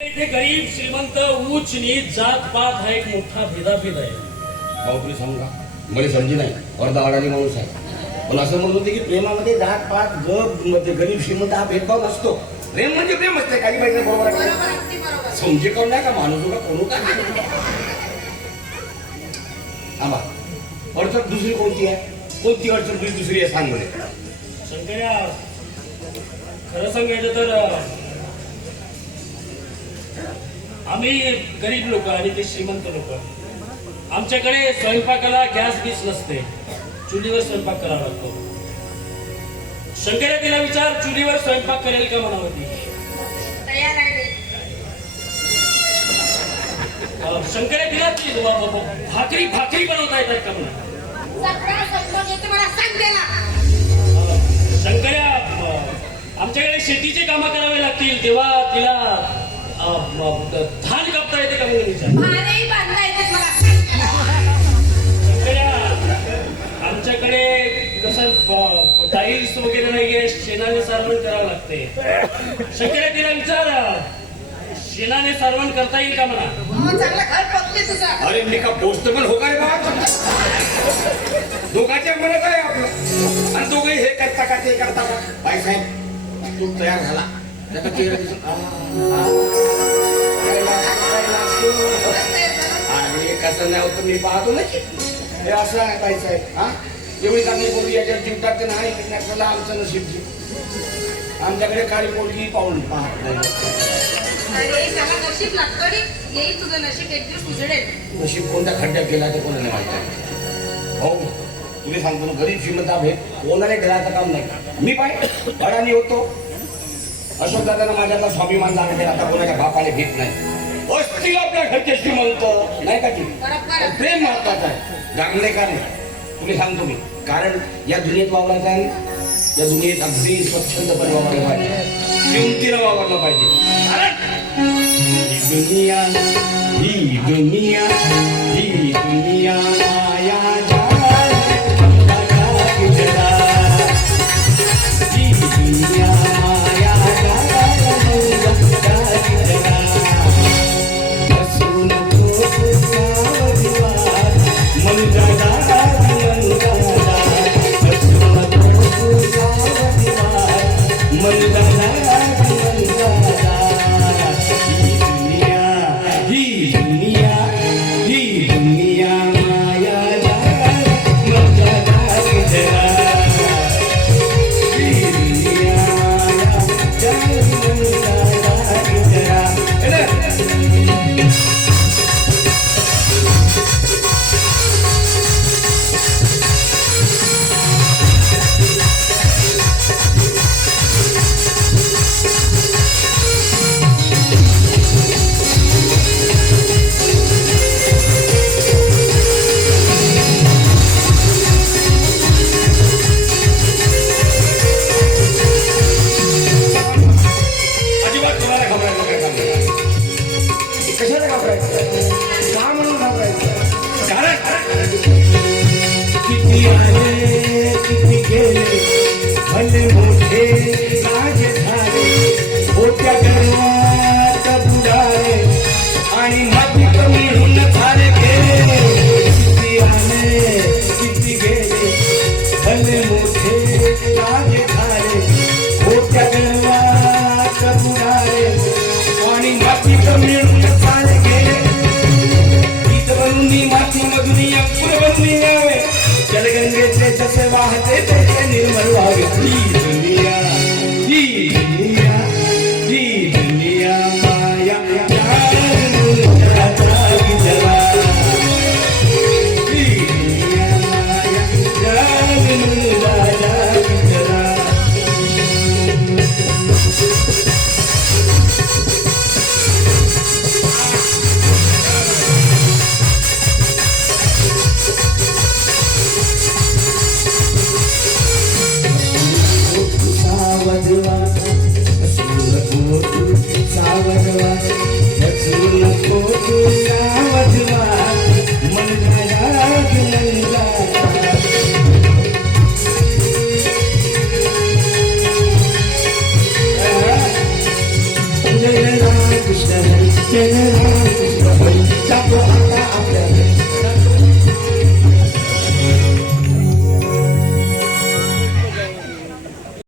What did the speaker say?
इथे गरीब श्रीमंत उच्च नीच जात पात हा एक मोठा भेदाभेद आहे. भाऊ तुला सांगू का? मला समजी नाही. अर्धा अडाणी माणूस आहे. पण असं म्हणत होते की प्रेमामध्ये जात पात गपमध्ये गरीब श्रीमंत हा भेदभाव नसतो. प्रेम म्हणजे प्रेम असते काही पाहिजे बरोबर समजे कोण नाही का माणूस का कोण का आंबा अडचण दुसरी कोणती आहे? कोणती अडचण तुझी दुसरी आहे? सांग म्हणे शंकर्या खरं सांगायचं तर आम्ही गरीब लोक आणि ते श्रीमंत लोक. आमच्याकडे स्वयंपाकाला गॅस बीस नसते. चुलीवर स्वयंपाक करावा लागतो. शंकर्या तिला विचार चुलीवर स्वयंपाक करेल का म्हणावं ती? तयार आहे मी. अं, शंकर्या तिला भाकरी भाकरी बनवता येतात का म्हणा? शंकर्या अं, आमच्याकडे शेतीचे कामं करावे लागतील. तेव्हा तिला धान कापता येते का आमच्याकडे कसं टाईल्स वगैरे नाहीये शेणाने सारवण करावं लागते. शंकर्या तिला विचार शेणाने सारवण करता येईल का म्हणा? हो अरे मी का पोस्ट पण हो का रे बाबा दोघांच्या मनात आहे आपलं. आणि दोघे हे करता का ते करता का बाई साहेब तू तयार झाला. त्याचा चेहरा दिसून अरे कसं नाही होतं मी पाहतो ना हे असं आहे बाई हा एवढी चांगली मुलगी याच्यात जीव टाकते नाही आपल्याला आमचं नशीब जीव आमच्याकडे काळी मुलगी पाहून पाहत नाही नशीब लागतं येईल तुझं नशीब एक दिवस उजडेल नशीब कोणत्या खड्ड्यात गेला ते कोणाला माहिती आहे? हो तुम्ही सांगतो ना गरीब श्रीमंत आहे. कोणाला घराचं काम नाही. मी पाय अडाणी होतो अशोक दादांना माझ्यातला स्वाभिमान लागले आता कोणाच्या बापाने भीत नाही. असतील आपल्या घरचे श्रीमंत नाही का बरोबर प्रेम महत्वाचं आहे. गागणे का नाही. तुम्ही सांगतो मी. कारण या दुनियेत वावरायचं आहे ना, या दुनियेत अगदी स्वच्छंदपणे वावरलं पाहिजे. किमतीनं वावरलं पाहिजे. कारण ही दुनिया ही दुनिया किती आले किती गेले भले मोठे झाले मोठ्या गर्वात बुडाले आणि माती कमी झाले गेले किती आले किती गेले भले वाहते ते